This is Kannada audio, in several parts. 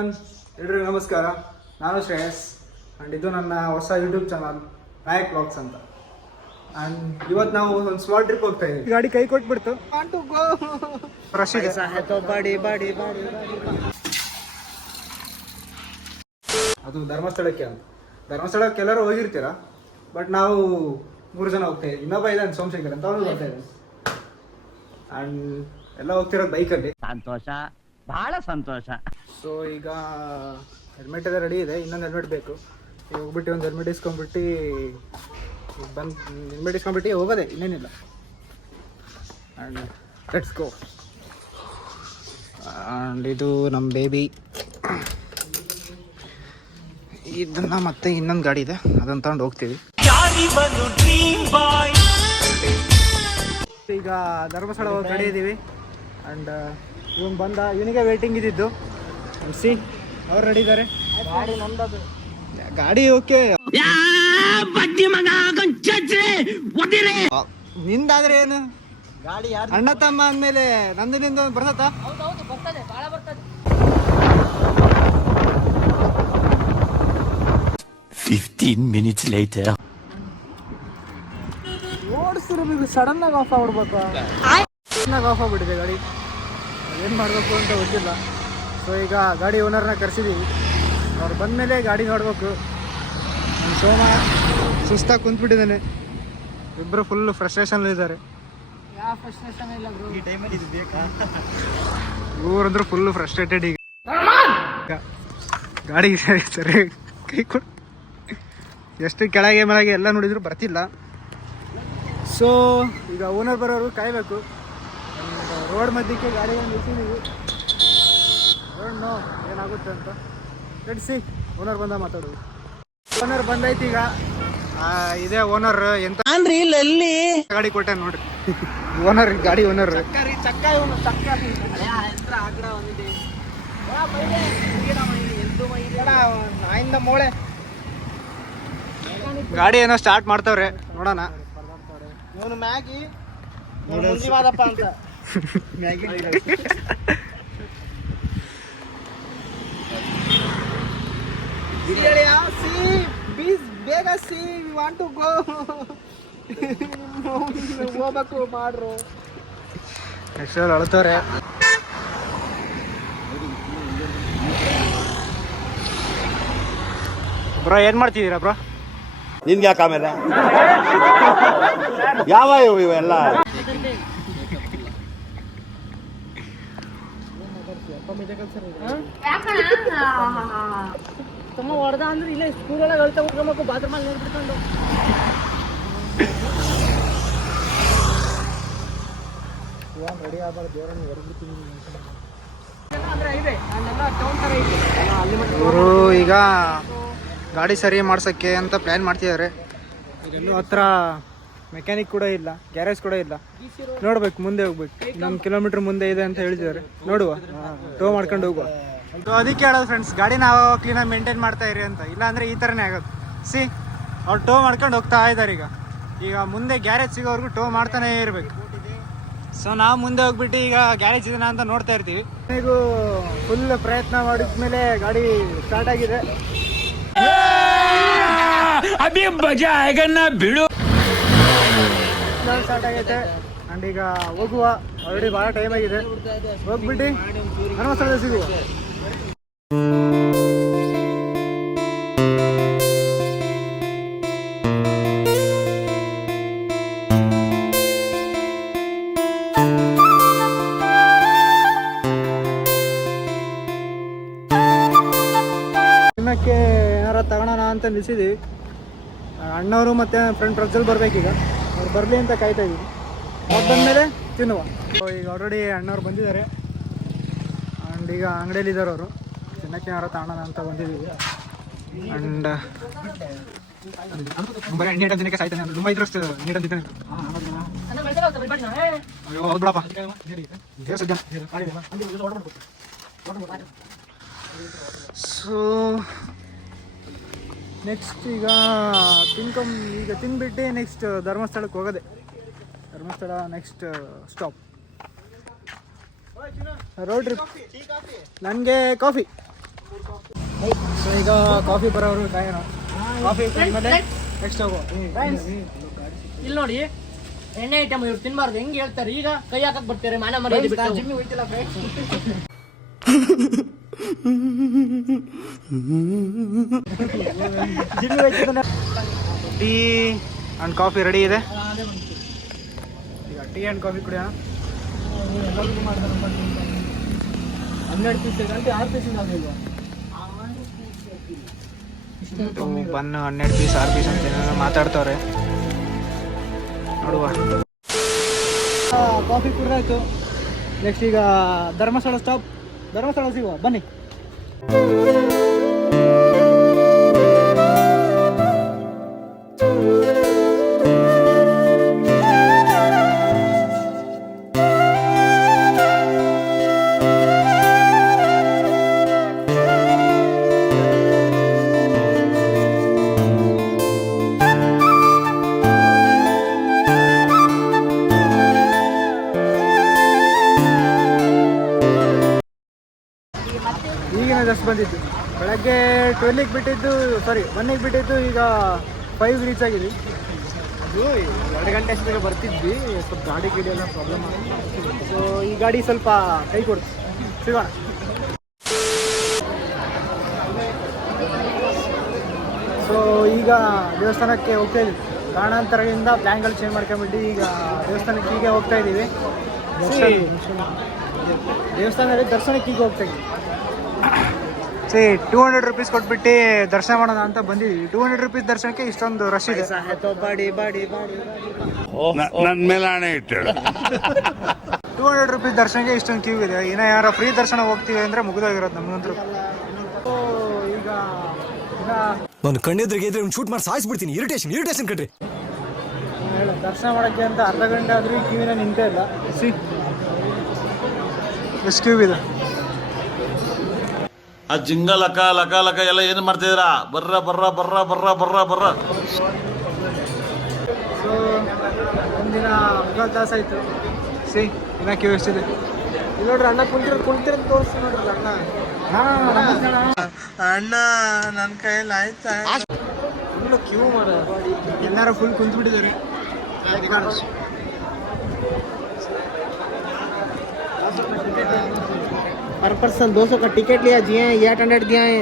ಎವ್ರಿವನ್, ಎಲ್ರಿಗೂ ನಮಸ್ಕಾರ. ನಾನು ಶ್ರೇಯಸ್ ಆ್ಯಂಡ್ ಇದು ನನ್ನ ಹೊಸ ಯೂಟ್ಯೂಬ್ ಚಾನಲ್ ನಾಯಕ್ ವ್ಲಾಗ್ಸ್ ಅಂತ. ಆ್ಯಂಡ್ ಇವತ್ತು ನಾವು ಒಂದು ಸ್ಮಾಲ್ ಟ್ರಿಪ್ ಹೋಗ್ತಾ ಇದ್ದೀವಿ. ಗಾಡಿ ಕೈ ಕೊಟ್ಬಿಡ್ತು. ಫ್ರೆಶ್ ಇದೆ. ಅದು ಧರ್ಮಸ್ಥಳಕ್ಕೆ ಅಂತ. ಧರ್ಮಸ್ಥಳಕ್ಕೆ ಎಲ್ಲರೂ ಹೋಗಿರ್ತೀರಾ, ಬಟ್ ನಾವು 3 ಜನ ಹೋಗ್ತಾ ಇದ್ದೀವಿ. ಇನ್ನೊಬ್ಬ ಇದ್ದಾನೆ ಸೋಮಶೇಖರ್ ಅಂತ, ಅವನು ಬರ್ತಾ ಇದ್ದಾನೆ. ಆ್ಯಂಡ್ ಎಲ್ಲ ಹೋಗ್ತಿರೋದು ಬೈಕಲ್ಲಿ. ಸಂತೋಷ, ಬಹಳ ಸಂತೋಷ. ಸೊ ಈಗ ಹೆಲ್ಮೆಟ್ ಎಲ್ಲ ರೆಡಿ ಇದೆ, ಇನ್ನೊಂದು ಹೆಲ್ಮೆಟ್ ಬೇಕು. ಈಗ ಹೋಗ್ಬಿಟ್ಟು ಒಂದು ಹೆಲ್ಮೆಟ್ ಇಸ್ಕೊಂಡ್ಬಿಟ್ಟು ಹೆಲ್ಮೆಟ್ ಇಸ್ಕೊಂಡ್ಬಿಟ್ಟು ಹೋಗೋದೆ, ಇನ್ನೇನಿಲ್ಲ. And let's go. ಆ್ಯಂಡ್ ಇದು ನಮ್ಮ ಬೇಬಿ. ಇದನ್ನು ಮತ್ತೆ ಇನ್ನೊಂದು ಗಾಡಿ ಇದೆ, ಅದನ್ನು ತಗೊಂಡು ಹೋಗ್ತೀವಿ. ಈಗ ಧರ್ಮಸ್ಥಳ ಹೋಗಿ ರೆಡಿ ಇದ್ದೀವಿ. ಆ್ಯಂಡ್ ಇವನು ಬಂದ, ಇವನಿಗೆ ವೇಟಿಂಗ್ ಇದ್ದಿದ್ದು. ಸಿ ಅವ್ರು ರೆಡಿ ಇದ್ದಾರೆ. ಗಾಡಿ ನಮ್ದು, ಗಾಡಿ ಓಕೆ. ನಿಂದಾದ್ರೆ ಏನು ಗಾಡಿ, ಅಣ್ಣ ತಮ್ಮ ಅಂದಮೇಲೆ ನಂದು ನಿಂದು ಬರ್ತದ. 15 minutes later. ಓಡಿಸಿರೋ ಸಡನ್ ಆಗಿ ಆಫ್ ಆಗ್ಬಿಡ್ಬೇಕು. ಆಫ್ ಆಗ್ಬಿಟ್ಟಿದೆ ಗಾಡಿ, ಏನು ಮಾಡಬೇಕು ಅಂತ ಗೊತ್ತಿಲ್ಲ. ಸೊ ಈಗ ಗಾಡಿ ಓನರ್ನ ಕರೆಸಿದ್ದೀವಿ. ಅವ್ರು ಬಂದಮೇಲೆ ಗಾಡಿ ನೋಡ್ಬೇಕು. ನನ್ನ ಸೋಮ ಸುಸ್ತಾಗಿ ಕುಂತ್ಬಿಟ್ಟಿದ್ದಾನೆ. ಇಬ್ಬರು ಫುಲ್ ಫ್ರಸ್ಟ್ರೇಷನ್ ಇದ್ದಾರೆ. ಇವರಂದ್ರೂ ಫುಲ್ಲು ಫ್ರಸ್ಟ್ರೇಟೆಡ್. ಈಗ ಗಾಡಿ ಸರಿ ಕೈ ಕೊಡು. ಎಷ್ಟು ಕೆಳಗೆ ಮೇಳಗೆ ಎಲ್ಲ ನೋಡಿದ್ರು ಬರ್ತಿಲ್ಲ. ಸೊ ಈಗ ಓನರ್ ಬರೋರು ಕಾಯಬೇಕು. ರೋಡ್ ಮಧ್ಯಕ್ಕೆ ಗಾಡಿಯನ್ನು ನಿಲ್ಸಿದ್ದೀವಿ. ನೋ ಏನಾಗುತ್ತೆ ಅಂತ ನಡೆಸಿ. ಓನರ್ ಬಂದ ಮಾತಾಡೋದು. ಓನರ್ ಬಂದೈತಿ. ಈಗ ಇದೇ ಓನರ್ ಎಂತ ಅಂದ್ರೆ ಇಲ್ಲಿ ಗಾಡಿ ಕೊಟ್ಟೆ ನೋಡ್ರಿ. ಓನರ್ ಗಾಡಿ ಓನರ್ ಮೋಳೆ ಗಾಡಿ ಏನೋ ಸ್ಟಾರ್ಟ್ ಮಾಡ್ತಾವ್ರೆ, ನೋಡೋಣ. ಇವನು ಮ್ಯಾಗಿ ಮುಂಜಿವಾದಪ್ಪ ಅಂತ ಮ್ಯಾಗಿ ಬೇಗ ಸಿ ವಾಂಟ್ ಟು ಗೋ. ಹೋಗ್ಬೇಕು ಮಾಡ್ರು. ಎಷ್ಟೊಂದು ಅಳ್ತವ್ರೆ. ಬ್ರೋ ಏನ್ ಮಾಡ್ತಿದ್ದೀರಾ ಬ್ರೋ? ನಿನ್ಗೆ ಯಾಕೆ ಆಮೇಲೆ ಯಾವ ಇವೆಲ್ಲ ತಮ್ಮ ಹೊಡೆದ ಅಂದ್ರೆ ಇಲ್ಲ ಸ್ಕೂಲೊಳಗೆ ಅಳ್ತಾ ಉಟ್ಕೊಬೇಕು, ಬಾತ್ರೂಮ್ ಅಲ್ಲಿ ನೋಡ್ಬಿಡ್ಕೊಂಡು. ರೆಡಿ ಆಗ್ಬಾರ್ದು, ದೇವರನ್ನು ಹೊರಬಿಡ್ತೀನಿ. ಇವರು ಈಗ ಗಾಡಿ ಸರಿ ಮಾಡ್ಸೋಕ್ಕೆ ಅಂತ ಪ್ಲ್ಯಾನ್ ಮಾಡ್ತಿದ್ದಾರೆ. ಇದೆಲ್ಲೂ ಹತ್ರ ಮೆಕ್ಯಾನಿಕ್ ಕೂಡ ಇಲ್ಲ, ಗ್ಯಾರೇಜ್ ಕೂಡ ಇಲ್ಲ. ನೋಡ್ಬೇಕು, ಮುಂದೆ ಹೋಗ್ಬೇಕು. ಇನ್ನೊಂದು ಕಿಲೋಮೀಟ್ರ್ ಮುಂದೆ ಇದೆ ಅಂತ ಹೇಳಿದ್ದಾರೆ. ನೋಡುವ, ಟೋ ಮಾಡ್ಕೊಂಡು ಹೋಗುವ. ಸೊ ಅದಕ್ಕೆ ಹೇಳೋದು ಫ್ರೆಂಡ್ಸ್, ಗಾಡಿ ನಾವು ಕ್ಲೀನಾಗಿ ಮೇಂಟೈನ್ ಮಾಡ್ತಾ ಇರಿ ಅಂತ. ಇಲ್ಲಾಂದರೆ ಈ ಥರನೇ ಆಗೋದು. ಸಿ ಅವ್ರು ಟೋ ಮಾಡ್ಕೊಂಡು ಹೋಗ್ತಾ ಇದ್ದಾರೆ. ಈಗ ಮುಂದೆ ಗ್ಯಾರೇಜ್ ಸಿಗೋವರೆಗೂ ಟೋ ಮಾಡ್ತಾನೇ ಇರಬೇಕು. ಸೊ ನಾವು ಮುಂದೆ ಹೋಗ್ಬಿಟ್ಟು ಈಗ ಗ್ಯಾರೇಜ್ ಇದನ್ನ ಅಂತ ನೋಡ್ತಾ ಇರ್ತೀವಿ. ಈಗ ಫುಲ್ ಪ್ರಯತ್ನ ಮಾಡಿದ್ಮೇಲೆ ಗಾಡಿ ಸ್ಟಾರ್ಟ್ ಆಗಿದೆ. ಸ್ಟಾರ್ಟ್ ಆಗೈತೆ. ಅಂಡ್ ಈಗ ಹೋಗುವ, ಆಲ್ರೆಡಿ ಭಾಳ ಟೈಮ್ ಆಗಿದೆ. ಹೋಗ್ಬಿಟ್ಟು ಧರ್ಮಸ್ಥಳ ಸಿಗುವ. ತಿನ್ನಕ್ಕೆ ಏನಾರ ತಗೋಣ ಅಂತ ನಿಲ್ಸಿದ್ದೀವಿ. ಅಣ್ಣವರು ಮತ್ತು ಫ್ರೆಂಡ್ ಪ್ರಜ್ವಲ್ ಬರ್ಬೇಕೀಗ. ಅವ್ರು ಬರಲಿ ಅಂತ ಕಾಯ್ತಾ ಇದ್ದೀವಿ. ಅವ್ರು ಬಂದಮೇಲೆ ತಿನ್ನುವ. ಈಗ ಆಲ್ರೆಡಿ ಅಣ್ಣವ್ರು ಬಂದಿದ್ದಾರೆ. ಆ್ಯಂಡ್ ಈಗ ಅಂಗಡಿಯಲ್ಲಿದ್ದಾರೆ ಅವರು. ತಿನ್ನಕ್ಕೆ ಏನಾರ ತಗೋಣ ಅಂತ ಬಂದಿದ್ದೀವಿ. ಆ್ಯಂಡ್ ಬರೀ ಎಣ್ಣೆ ದಿನಕ್ಕೆ ಸಾಯ್ತಾನೆ. ತುಂಬ ಇದ್ರಷ್ಟು ನೀರು ಅಂತಿದ್ದಾನೆ. ಹೌದು ಬಿಡಪ್ಪ. ಸೊ ನೆಕ್ಸ್ಟ್ ಈಗ ತಿನ್ಬಿಟ್ಟು ನೆಕ್ಸ್ಟ್ ಧರ್ಮಸ್ಥಳಕ್ಕೆ ಹೋಗೋದೆ. Dharmasthala next stop. Road trip. ನನಗೆ ಕಾಫಿ. ಸೊ ಈಗ ಕಾಫಿ ಬರೋರು ಕಾಯೋಣ. ಕಾಫಿ ಕುಡಿದ್ಮೇಲೆ ನೆಕ್ಸ್ಟ್ ಹೋಗೋ. ಇಲ್ಲಿ ನೋಡಿ ಎಣ್ಣೆ ಐಟಮ್ ಇವ್ರು ತಿನ್ಬಾರ್ದು ಹೆಂಗ್ ಹೇಳ್ತಾರೆ. ಈಗ ಕೈ ಹಾಕಕ್ ಬರ್ತಾರೆ ಮಾನ ಮರ್ಯಾದೆ ಬಿಟ್ಟು. ಜಿಮ್ಮಿ ಹೋಯ್ತಿಲ್ಲ ಟೀ ಆ್ಯಂಡ್ ಕಾಫಿ ರೆಡಿ ಇದೆ. ಈಗ ಟೀ ಆ್ಯಂಡ್ ಕಾಫಿ ಕುಡಿಯೋಣ. 12 ಪೀಸ್ ಗಂಟೆ 6 ಪೀಸ್ ಆಗಿಲ್ವಾ? ಬನ್ 12 ಪೀಸ್ 6 ಪೀಸ್ ಅಂತ ಏನಾದ್ರು ಮಾತಾಡ್ತವ್ರೆ, ನೋಡುವ. ಕಾಫಿ ಕುಡ್ದಾಯ್ತು. ನೆಕ್ಸ್ಟ್ ಈಗ ಧರ್ಮಸ್ಥಳ ಸ್ಟಾಪ್. ಧರ್ಮಸ್ಥಳ ಸಿಗುವ ಬನ್ನಿ. ಈಗಿನ ಜಸ್ಟ್ ಬಂದಿದ್ದು. ಬೆಳಗ್ಗೆ 12ಗೆ ಬಿಟ್ಟಿದ್ದು, ಸಾರಿ 1ಗೆ ಬಿಟ್ಟಿದ್ದು, ಈಗ 5 ರೀಚ್ ಆಗಿದ್ವಿ. ಅದು 2 ಗಂಟೆ ಅಷ್ಟೇ ಬರ್ತಿದ್ವಿ. ಸ್ವಲ್ಪ ಗಾಡಿ ಎಲ್ಲ ಪ್ರಾಬ್ಲಮ್ ಆಗಿದೆ. ಸೊ ಈ ಗಾಡಿ ಸ್ವಲ್ಪ ಕೈ ಕೊಡ್ತು. ಸಿಗೋಣ. ಸೊ ಈಗ ದೇವಸ್ಥಾನಕ್ಕೆ ಹೋಗ್ತಾ ಇದ್ವಿ. ಕಾರಣಾಂತರದಿಂದ ಪ್ಲ್ಯಾನ್ಗಳು ಚೇಂಜ್ ಮಾಡ್ಕೊಂಡ್ಬಿಟ್ಟು ಈಗ ದೇವಸ್ಥಾನಕ್ಕೆ ಹೀಗೆ ಹೋಗ್ತಾ ಇದ್ದೀವಿ. ದೇವಸ್ಥಾನದಲ್ಲಿ ದರ್ಶನಕ್ಕೆ ಈಗ ಹೋಗ್ತಾ ಇದ್ದೀವಿ. 200 ರುಪೀಸ್ ಕೊಟ್ಬಿಟ್ಟು ದರ್ಶನ ಮಾಡೋಣ ಅಂತ ಬಂದಿದ್ವಿ. 200 ರುಪೀಸ್ ದರ್ಶನಕ್ಕೆ ಇಷ್ಟೊಂದು ರಶ್ ಇದೆ. ನನ್ನ ಮೇಲೆ ಹಣೆ ಇಟ್ಟಳು. 200 ರುಪೀಸ್ ದರ್ಶನಕ್ಕೆ ಇಷ್ಟೊಂದು ಕ್ಯೂ ಇದೆ. ಇನ್ನು ಯಾರ ಫ್ರೀ ದರ್ಶನ ಹೋಗ್ತೀವಿ ಅಂದರೆ ಮುಗಿದೋಗಿರೋದು ನಮಗಂತೂ. ಈಗ ನಾನು ಕಣ್ಣೆದ್ರಿಗೆ ಇದ್ರೆ ಒಂದು ಶೂಟ್ ಮಾಡಿ ಸಾಯಿಸ್ಬಿಡ್ತೀನಿ. ಇರಿಟೇಷನ್ ಕಣ್ರಿ. ದರ್ಶನ ಮಾಡೋಕ್ಕೆ ಅಂತ ಅರ್ಧ ಗಂಟೆ ಆದರೂ ಈ ಕ್ಯೂವಿನ ನಿಂತೇ ಇಲ್ಲ. ಎಷ್ಟು ಕ್ಯೂ ಇದೆ. ಆ ಜಿಂಗ ಲಕ ಲಕ ಲಕ ಎಲ್ಲ ಏನು ಮಾಡ್ತಿದ್ದೀರಾ? ಬರ್ರ ಬರ್ರ ಬರ್ರ ಬರ್ರ ಬರ್ರ ಬರ್ರ. ಸೊ ಒಂದಿನ 3 ತಾಸು ಆಯಿತು. ಇನ್ನ ಕ್ಯೂ ಎಷ್ಟಿದೆ ಇಲ್ಲಿ ನೋಡ್ರಿ. ಅಣ್ಣ ಕುಂತಿರೋದು ತೋರಿಸಿ ನೋಡ್ರಿ. ಅಣ್ಣ ನನ್ನ ಕೈಯಲ್ಲಿ ಆಯ್ತಾ ಫುಲ್ಲು ಕ್ಯೂ ಮಾಡೋದು. ಎಲ್ಲರೂ ಫುಲ್ ಕುಂತ್ಬಿಟ್ಟಿದ್ದಾರೆ. पर पर्सन 200 का टिकट लिया जी, 800 दिया है.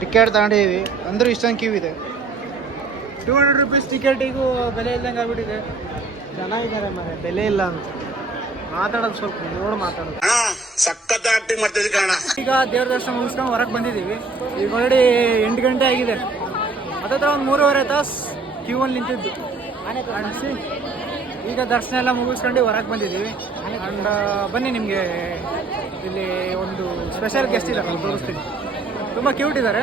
ಟಿಕೆಟ್ ತಗೊಂಡಿದ್ದೀವಿ ಅಂದರೂ ಇಷ್ಟೊಂದು ಕ್ಯೂ ಇದೆ. 200 ರುಪೀಸ್ ಟಿಕೆಟಿಗೂ ಬೆಲೆ ಇಲ್ದಂಗೆ ಆಗ್ಬಿಟ್ಟಿದೆ. ಚೆನ್ನಾಗಿದ್ದಾರೆ ಮರೆ, ಬೆಲೆ ಇಲ್ಲ ಅಂತ ಮಾತಾಡೋದು ಸ್ವಲ್ಪ ನೋಡಿ ಮಾತಾಡೋದು. ಸಖತ್ ಆಕ್ಟಿಂಗ್ ಮಾಡ್ತಿದ್ದೆ ಕಾರಣ. ಈಗ ದೇವ್ರ ದರ್ಶನ ಮುಗಿಸ್ಕೊಂಡು ಹೊರಗೆ ಬಂದಿದ್ದೀವಿ. ಈಗ ಆಲ್ರೆಡಿ 8 ಗಂಟೆ ಆಗಿದೆ. ಹತ್ತತ್ರ ಒಂದು 3.5 ತಾಸು ಕ್ಯೂ ಅಲ್ಲಿ ನಿಂತಿದ್ದು. ಅನಿಸಿ ಈಗ ದರ್ಶನ ಎಲ್ಲ ಮುಗಿಸ್ಕೊಂಡು ಹೊರಗೆ ಬಂದಿದ್ದೀವಿ. ಆ್ಯಂಡ್ ಬನ್ನಿ, ನಿಮಗೆ ಇಲ್ಲಿ ಒಂದು ಸ್ಪೆಷಲ್ ಗೆಸ್ಟ್ ಇದ್ದಾರೆ, ತೋರಿಸ್ತೀನಿ. ತುಂಬ ಕ್ಯೂಟ್ ಇದ್ದಾರೆ.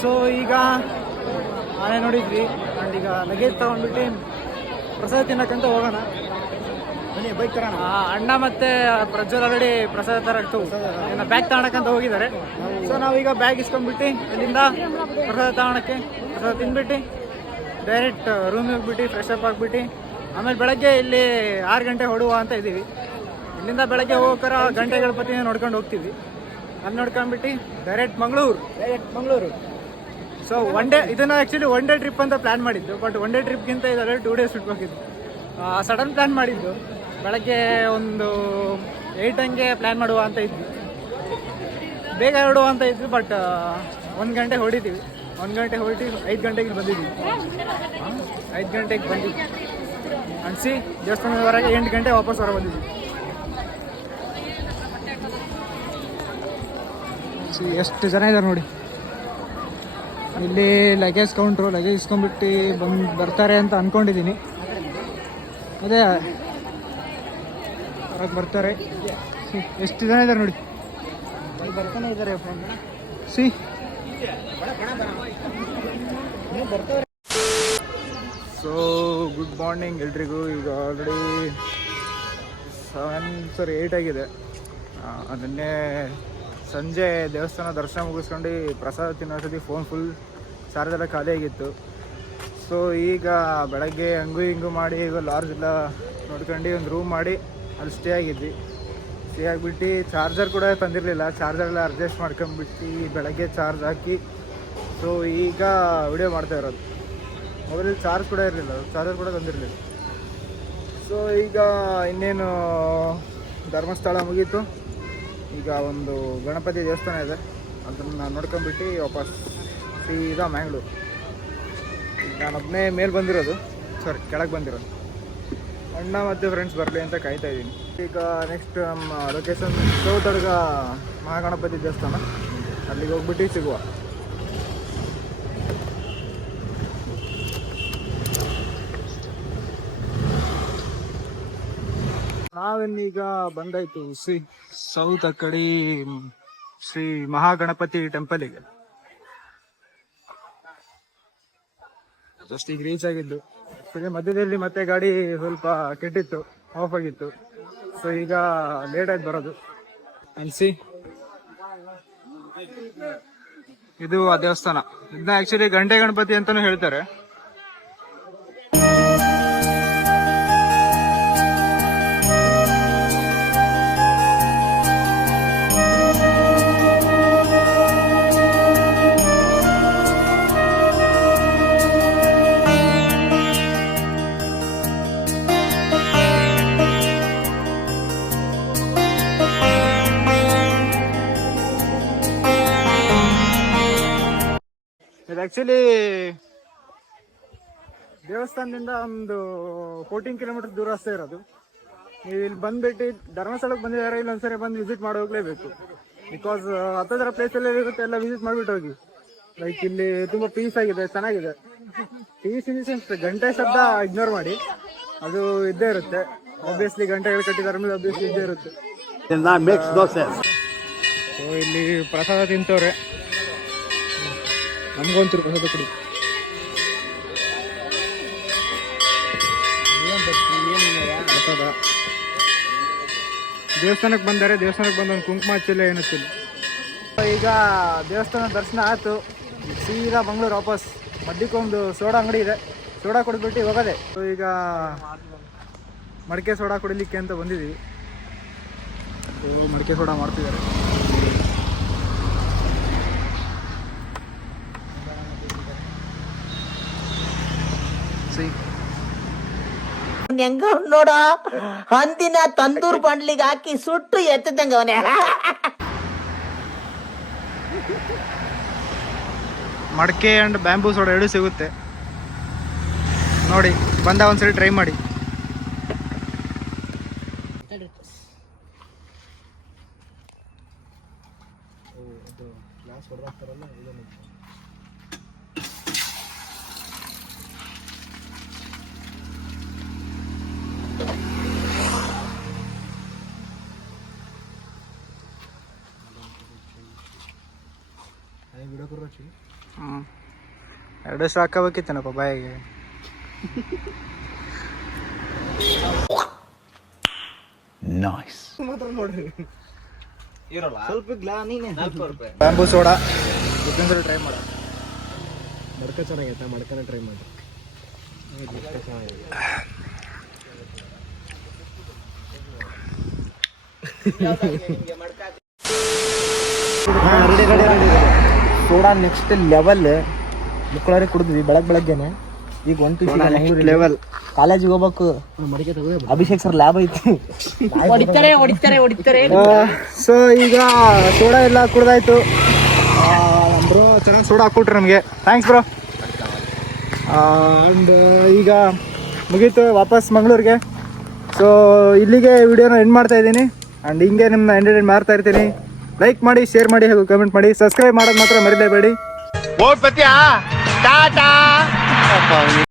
ಸೊ ಈಗ ಆನೆ ನೋಡಿದ್ವಿ. ಆ್ಯಂಡ್ ಈಗ ಲಗೇಜ್ ತೊಗೊಂಡ್ಬಿಟ್ಟು ಪ್ರಸಾದ ತಿನ್ನಕ್ಕಂತ ಹೋಗೋಣ. ಬನ್ನಿ, ಬೈಕ್ ತರೋಣ. ಅಣ್ಣ ಮತ್ತು ಪ್ರಜ್ವಲ್ ಆಲ್ರೆಡಿ ಪ್ರಸಾದ ತರಕ್ಕೆ ಏನೋ ಬ್ಯಾಗ್ ತಗೊಳಕ್ಕಂತ ಹೋಗಿದ್ದಾರೆ. ಸೊ ನಾವೀಗ ಬ್ಯಾಗ್ ಇಸ್ಕೊಂಡ್ಬಿಟ್ಟು ಇಲ್ಲಿಂದ ಪ್ರಸಾದ ತಗೊಳಕ್ಕೆ ಪ್ರಸಾದ ತಿಂದ್ಬಿಟ್ಟು ಡೈರೆಕ್ಟ್ ರೂಮಿಗೆ ಹೋಗ್ಬಿಟ್ಟು ಫ್ರೆಶ್ ಅಪ್ ಆಗಿಬಿಟ್ಟು ಆಮೇಲೆ ಬೆಳಗ್ಗೆ ಇಲ್ಲಿ 6 ಗಂಟೆ ಹೊಡುವ ಅಂತ ಇದ್ದೀವಿ. ಇಲ್ಲಿಂದ ಬೆಳಗ್ಗೆ ಹೋಗೋಕ್ಕಾರ ಗಂಟೆ ಗಣಪತಿನ ನೋಡ್ಕೊಂಡು ಹೋಗ್ತೀವಿ. ಅಲ್ಲಿ ನೋಡ್ಕೊಂಡ್ಬಿಟ್ಟು ಡೈರೆಕ್ಟ್ ಮಂಗಳೂರು. ಸೊ ಇದನ್ನು ಆ್ಯಕ್ಚುಲಿ 1 ಡೇ ಟ್ರಿಪ್ ಅಂತ ಪ್ಲ್ಯಾನ್ ಮಾಡಿದ್ದು. ಬಟ್ 1 ಡೇ ಟ್ರಿಪ್ಗಿಂತ ಇದರಲ್ಲಿ 2 ಡೇಸ್ ಬಿಟ್ಬೇಕಿದ್ದು. ಸಡನ್ ಪ್ಲ್ಯಾನ್ ಮಾಡಿದ್ದು. ಬೆಳಗ್ಗೆ ಒಂದು 8 ಹಂಗೆ ಪ್ಲ್ಯಾನ್ ಮಾಡುವ ಅಂತ ಇದ್ವಿ. ಬೇಗ ಹೊರಡುವ ಅಂತ ಇದ್ವಿ. ಬಟ್ 1 ಗಂಟೆ ಹೊಡಿತೀವಿ. 1 ಗಂಟೆ ಹೊರಟಿ 5 ಗಂಟೆಗೆ ಬಂದಿದ್ದೀವಿ. 5 ಗಂಟೆಗೆ ಬಂದಿದ್ವಿ. ಅನಿಸಿ ದೇವಸ್ಥಾನದವರೆಗೆ 8 ಗಂಟೆ ವಾಪಸ್ ಹೊರ ಬಂದಿದ್ವಿ. ಎಷ್ಟು ಜನ ಇದ್ದಾರೆ ನೋಡಿ. ಇಲ್ಲಿ ಲಗೇಜ್ ಕೌಂಟ್ರು. ಲಗೇಜ್ ಇಸ್ಕೊಂಡ್ಬಿಟ್ಟು ಬರ್ತಾರೆ ಅಂತ ಅಂದ್ಕೊಂಡಿದ್ದೀನಿ. ಅದೇ ಹೊರಗೆ ಬರ್ತಾರೆ. ಎಷ್ಟು ಜನ ಇದ್ದಾರೆ ನೋಡಿ. ಬರ್ತಾನೆ ಇದ್ದಾರೆ ಸೊ ಗುಡ್ ಮಾರ್ನಿಂಗ್ ಎಲ್ರಿಗೂ. ಈಗ ಆಲ್ರೆಡಿ 8 ಆಗಿದೆ. ಅದನ್ನೇ ಸಂಜೆ ದೇವಸ್ಥಾನ ದರ್ಶನ ಮುಗಿಸ್ಕೊಂಡು ಪ್ರಸಾದ ತಿನ್ನೋಸತಿ ಫೋನ್ ಫುಲ್ ಚಾರ್ಜ್ ಎಲ್ಲ ಖಾಲಿ ಆಗಿತ್ತು. ಸೊ ಈಗ ಬೆಳಗ್ಗೆ ಹಂಗೂ ಹಿಂಗೂ ಮಾಡಿ ಈಗ ಲಾರ್ಜ್ ಎಲ್ಲ ನೋಡ್ಕೊಂಡು ಒಂದು ರೂಮ್ ಮಾಡಿ ಅಲ್ಲಿ ಸ್ಟೇ ಆಗಿದ್ವಿ. ಸ್ಟೇ ಆಗಿಬಿಟ್ಟು ಚಾರ್ಜರ್ ಕೂಡ ತಂದಿರಲಿಲ್ಲ, ಚಾರ್ಜರ್ ಎಲ್ಲ ಅಡ್ಜಸ್ಟ್ ಮಾಡ್ಕೊಂಬಿಟ್ಟು ಬೆಳಗ್ಗೆ ಚಾರ್ಜ್ ಹಾಕಿ ಸೊ ಈಗ ವಿಡಿಯೋ ಮಾಡ್ತಾ ಇರೋದು. ಮೊಬೈಲಲ್ಲಿ ಚಾರ್ಜ್ ಕೂಡ ಇರಲಿಲ್ಲ, ಚಾರ್ಜರ್ ಕೂಡ ತಂದಿರಲಿಲ್ಲ. ಸೊ ಈಗ ಇನ್ನೇನು ಧರ್ಮಸ್ಥಳ ಮುಗೀತು, ಈಗ ಒಂದು ಗಣಪತಿ ದೇವಸ್ಥಾನ ಇದೆ, ಅದನ್ನು ನೋಡ್ಕೊಂಬಿಟ್ಟು ವಾಪಸ್ ಸೀದಾ ಮ್ಯಾಂಗ್ಳೂರು. ನಾನೊಬ್ಬನೇ ಮೇಲೆ ಬಂದಿರೋದು, ಕೆಳಗೆ ಬಂದಿರೋದು. ಅಣ್ಣ ಮತ್ತು ಫ್ರೆಂಡ್ಸ್ ಬರಲಿ ಅಂತ ಕಾಯ್ತಾ ಇದ್ದೀನಿ. ಈಗ ನೆಕ್ಸ್ಟ್ ನಮ್ಮ ಲೊಕೇಶನ್ ಸೌದರ್ಗ ಮಹಾಗಣಪತಿ ದೇವಸ್ಥಾನ, ಅಲ್ಲಿಗೆ ಹೋಗ್ಬಿಟ್ಟು ಸಿಗುವ. ನಾವಿನ್ನೀಗ ಬಂದಾಯ್ತು ಸೌತ್ ಆ ಕಡೆ ಶ್ರೀ ಮಹಾಗಣಪತಿ ಟೆಂಪಲಿಗೆ. ಜಸ್ಟ್ ಈಗ ರೀಚ್ ಆಗಿದ್ದು. ಮಧ್ಯದಲ್ಲಿ ಮತ್ತೆ ಗಾಡಿ ಸ್ವಲ್ಪ ಕೆಟ್ಟಿತ್ತು, ಆಫ್ ಆಗಿತ್ತು. ಸೊ ಈಗ ಲೇಟ್ ಆಯ್ತು ಬರೋದು. ಅನ್ಸಿ ಇದು ಆ ದೇವಸ್ಥಾನ. ಇದನ್ನ ಆಕ್ಚುಲಿ ಗಂಟೆ ಗಣಪತಿ ಅಂತಾನು ಹೇಳ್ತಾರೆ. ಇದು ಆಕ್ಚುಲಿ ದೇವಸ್ಥಾನದಿಂದ ಒಂದು 14 ಕಿಲೋಮೀಟರ್ ದೂರ ಅಷ್ಟೇ ಇರೋದು. ನೀವು ಇಲ್ಲಿ ಬಂದ್ಬಿಟ್ಟು ಧರ್ಮಸ್ಥಳಕ್ಕೆ ಬಂದಿದ್ದಾರೆ, ಇಲ್ಲಿ ಒಂದ್ಸರಿ ಬಂದು ವಿಸಿಟ್ ಮಾಡಿ ಹೋಗ್ಲೇಬೇಕು. ಬಿಕಾಸ್ ಹತ್ತಿರ ಪ್ಲೇಸಲ್ಲಿ ಇರುತ್ತೆ, ಎಲ್ಲ ವಿಸಿಟ್ ಮಾಡಿಬಿಟ್ಟು ಹೋಗಿ. ಲೈಕ್ ಇಲ್ಲಿ ತುಂಬ ಪೀಸ್ ಆಗಿದೆ, ಚೆನ್ನಾಗಿದೆ. ಪೀಸ್ ಇನ್ ಸೆನ್ಸ್ ಗಂಟೆ ಶಬ್ದ ಇಗ್ನೋರ್ ಮಾಡಿ, ಅದು ಇದ್ದೇ ಇರುತ್ತೆ. ಆಬ್ವಿಯಸ್ಲಿ ಗಂಟೆಗಳು ಕಟ್ಟಿದಾರ ಮೇಲೆ ಆಬ್ವಿಯಸ್ಲಿ ಇದ್ದೇ ಇರುತ್ತೆ. ಸೊ ಇಲ್ಲಿ ಪ್ರಸಾದ ತಿಂತವ್ರೆ, ನಮಗೊಂಚೂರು ಪ್ರಸಾದ ಕೊಡಿ. ಪ್ರಸಾದ ದೇವಸ್ಥಾನಕ್ಕೆ ಬಂದರೆ, ದೇವಸ್ಥಾನಕ್ಕೆ ಬಂದ ಒಂದು ಕುಂಕುಮ ಹಚ್ಚಿಲ್ಲ, ಏನು ಹಚ್ಚಿಲ್ಲ. ಈಗ ದೇವಸ್ಥಾನ ದರ್ಶನ ಆಯ್ತು, ಸೀದಾ ಮಂಗಳೂರು ವಾಪಸ್. ಮಧ್ಯಕ್ಕೊಂದು ಸೋಡಾ ಅಂಗಡಿ ಇದೆ, ಸೋಡಾ ಕುಡಿದ್ಬಿಟ್ಟು ಹೋಗೋದೆ. ಸೊ ಈಗ ಮಡಿಕೆ ಸೋಡಾ ಕುಡಿಲಿಕ್ಕೆ ಅಂತ ಬಂದಿದ್ದೀವಿ. ಮಡಿಕೆ ಸೋಡಾ ಮಾಡ್ತಿದ್ದಾರೆ. ಹೆಂಗ ನೋಡ ಹಂದಿನ ತಂದೂರ್ ಬಂಡ್ಲಿಗೆ ಹಾಕಿ ಸುಟ್ಟು ಎತ್ತದಂಗ ಅವನೇ. ಮಡಕೆ ಅಂಡ್ ಬ್ಯಾಂಬೂ ಸೋಡಾ ಎರಡು ಸಿಗುತ್ತೆ ನೋಡಿ, ಬಂದ ಒಂದ್ಸರಿ ಟ್ರೈ ಮಾಡಿ. ಎರಡು ಸಾಕಬೇಕಿತ್ತೇನಪ್ಪ ಬಾಯಿಗೆ. ಬ್ಯಾಂಬೂ ಸೋಡಾ ಇದೊಂದ್ಸರಿ ಟ್ರೈ ಮಾಡ. ಮಡ್ಕೆ ಚೆನ್ನಾಗೈತೆ, ಮಡ್ಕನ ಟ್ರೈ ಮಾಡಿ. Soda next level. ಮುಕ್ಕಳಾರಿ ಕುಡಿದ್ವಿ ಬೆಳಗ್ಗೆನೆ. ಈಗ ಒಂದು ಲೆವೆಲ್ ಕಾಲೇಜಿಗೆ ಹೋಗ್ಬೇಕು. ಅಭಿಷೇಕ್ ಸರ್ ಲ್ಯಾಬ್ ಐತಿ. ಸೊ ಈಗ ಸೋಡಾ ಎಲ್ಲ ಕುಡ್ದಾಯ್ತು. ಬ್ರೋ ಚೆನ್ನಾಗಿ ಸೋಡಾ ಹಾಕ್ಕೊಟ್ರಿ ನಮಗೆ, ಥ್ಯಾಂಕ್ಸ್ ಬ್ರೋ. ಅಂಡ್ ಈಗ ಮುಗೀತು, ವಾಪಸ್ ಮಂಗಳೂರಿಗೆ. ಸೊ ಇಲ್ಲಿಗೆ ವಿಡಿಯೋನ ಎಂಡ್ ಮಾಡ್ತಾ ಇದ್ದೀನಿ. ಆ್ಯಂಡ್ ಹಿಂಗೆ ನಿಮ್ಮನ್ನ ಎಂಟರ್ಟೈನ್ ಮಾಡ್ತಾ ಇರ್ತೀನಿ. ಲೈಕ್ ಮಾಡಿ, ಶೇರ್ ಮಾಡಿ, ಹಾಗೂ ಕಮೆಂಟ್ ಮಾಡಿ. ಸಬ್ಸ್ಕ್ರೈಬ್ ಮಾಡೋದು ಮಾತ್ರ ಮರಿಲೇಬೇಡಿ.